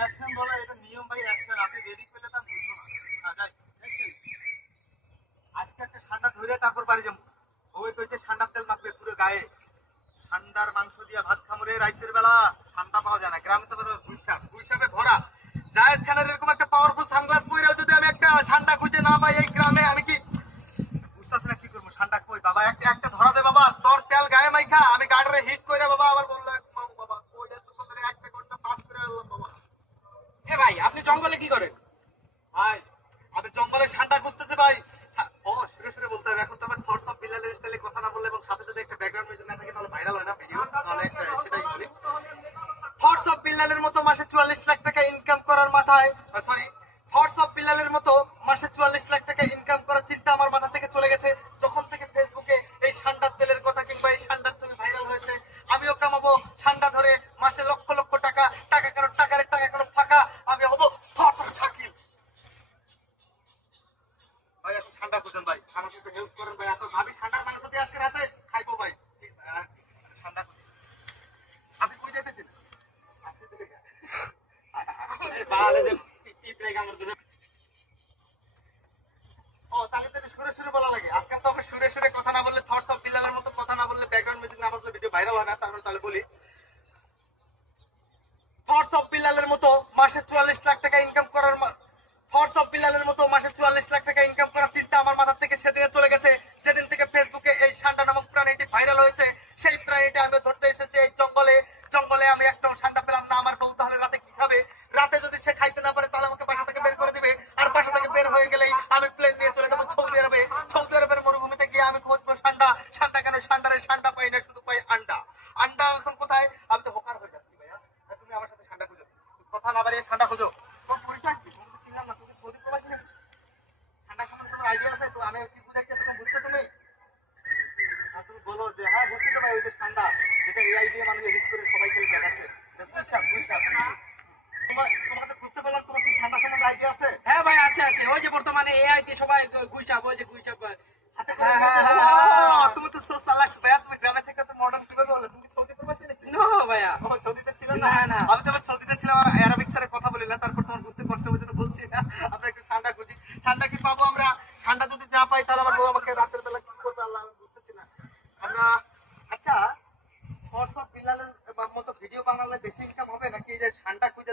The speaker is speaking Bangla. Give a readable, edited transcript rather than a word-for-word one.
অ্যাকশন বলে এটা নিয়ম ভাই, অ্যাকশন আপনি রেডি করলে তা বুঝবো না। যাই আজকে একটা ঠান্ডা ধরে তারপর বাড়ি যাবো। ওই কইছে ঠান্ডার তেল মাখবে পুরো গায়ে, ঠান্ডার মাংস দিয়ে ভাত খামরে রাইতের বেলা ঠান্ডা পাওয়া যায় না। গ্রামে তো গুইসাপে ভরা। জায়েদ খানের এরকম একটা পাওয়ারফুল সানগ্লাস পরেও যদি আমি একটা ঠান্ডা খুঁজে না পাই এই গ্রামে, আমি কি বুঝতেছি না কি করবো। ঠান্ডা কই বাবা, একটা একটা ধরা দে বাবা, তোর তেল গায়ে মাইখা আমি গার্ডারে হিট করে বাবা আবার বললো বাবা ওই একটা ঘন্টা পাস করে আনলাম বাবা। এ ভাই আপনি জঙ্গলে কি করেন? ভাই আমি জঙ্গলে ঠান্ডা খুঁজতেছি ভাই। ও সুরে সুরে বলতে হবে, এখন তো আমার থটস অফ বিল্লালের স্টাইলে কথা না বললে এবং সাথে যদি একটা ব্যাকগ্রাউন্ড মিউজিক না থাকে তাহলে ভাইরাল হয় না ভিডিও, তাহলে একটা সেটাই বলি। থটস অফ বিল্লালের মতো মাসে 44 লাখ টাকা ইনকাম করার মাথায়, সরি, থটস অফ বিল্লালের মতো মাসে 44 লাখ টাকা ইনকাম করার চিন্তা আমার মাথা থেকে চলে গেছে যখন থেকে ফেসবুকে এই ঠান্ডার তেলের কথা কিংবা এই ঠান্ডার ছবি ভাইরাল হয়েছে। আমিও কামাবো ঠান্ডা ধরে মাসে লক্ষ লক্ষ টাকা, টাকা কারো টাকার টাকা কারো ফাঁকা, আমি হবো থটস শাকিল। ভাই এখন ঠান্ডা খুঁজেন ভাই, আমাকে একটু হেল্প করেন ভাই। এত ভাবি ঠান্ডার মাংস দিয়ে আজকে রাতে খাইবো ভাই, প্লিজ ভাই, আর ঠান্ডা খুঁজেন। আপনি কই যেতেছেন? বালে যে পিঁপড়ে কামড় দিছে। ও তাহলে তো এটা সুরে সুরে বলা লাগে। আজকাল তো আমরা সুরে সুরে কথা না বললে, থটস অফ বিল্লালের মতো কথা না বললে, ব্যাকগ্রাউন্ড মিউজিক না বাজলে ভিডিও ভাইরাল হয় না। তাহলে বলি, থটস অফ বিল্লালের মতো মাসে 44 লাখ টাকা ইনকাম করার থটস অফ বিল্লালের মতো মাসে 44 লাখ টাকা ইনকাম করার চিন্তা আমার মাথা থেকে সেদিনে চলে গেছে যেদিন থেকে ফেসবুকে এই ঠান্ডা নামক প্রাণীটি ভাইরাল হয়েছে। সেই প্রাণীটা আমি ধরতে এসেছি এই জঙ্গলে। জঙ্গলে আমি একটাও ঠান্ডা পেলাম না। আমার বউ তাহলে রাতে কি খাবে? রাতে যদি সে খাইতে না পারে তাহলে আমাকে বাসা থেকে বের করে দিবে। আর বাসা থেকে বের হয়ে গেলেই আমি প্লেন নিয়ে চলে যাবো সৌদি আরবে। সৌদি আরবের মরুভূমিতে গিয়ে আমি খুঁজবো ঠান্ডা। ঠান্ডা কেন? ঠান্ডারে ঠান্ডা পাই না, শুধু পাই আন্ডা। আন্ডা এখন কোথায়? আমি তো হোকার হয়ে যাচ্ছি ভাইয়া। তুমি আমার সাথে ঠান্ডা খুঁজো, কথা না বাড়িয়ে ঠান্ডা খুঁজো। তোর পরিচয় কি? তুমি তো চিনলাম না, তুমি সৌদি প্রবাসী নাকি? ঠান্ডা সম্বন্ধে তোমার আইডিয়া আছে তো? আমি কি বুঝাচ্ছি তুমি বুঝছো তুমি? আর তুমি বলো যে হ্যাঁ বুঝছি তো ভাই, ওই যে ঠান্ডা যেটা এআই দিয়ে মানুষ এডিট করে সবাইকে দেখাচ্ছে। তোমাকে তো বুঝতে পারলাম, তোমার কি ঠান্ডা সম্বন্ধে আইডিয়া আছে? হ্যাঁ ভাই আছে আছে, ওই যে বর্তমানে এআই দিয়ে সবাই গুইসাপ, ওই যে গুইসাপ হাতে হ্যাঁ, করে হ্যাঁ, হ্যাঁ। তুমি তো সো চালাক ভাইয়া। তুমি গ্রামে থেকে তো মডার্ন কিভাবে হলো? তুমি কি সৌদি প্রবাসী নাকি? নো ভাইয়া। ও সৌদিতে ছিল না, না? না। আমি তো আবার সৌদিতে ছিলাম, অ্যারাবিক স্যারে কথা বলি না, তারপর তোমার বুঝতে কষ্ট হবে জন্য বলছি না। আমরা একটু ঠান্ডা খুঁজি। ঠান্ডা কি পাবো আমরা? ঠান্ডা যদি না পাই তাহলে আমার বউ আমাকে রাতের বেলা কি করবে আল্লাহ আমি বুঝতেছি না। আমরা আচ্ছা থটস অফ বিল্লালের মতো ভিডিও বানালে বেশি ইনকাম হবে নাকি এই যে ঠান্ডা খুঁজে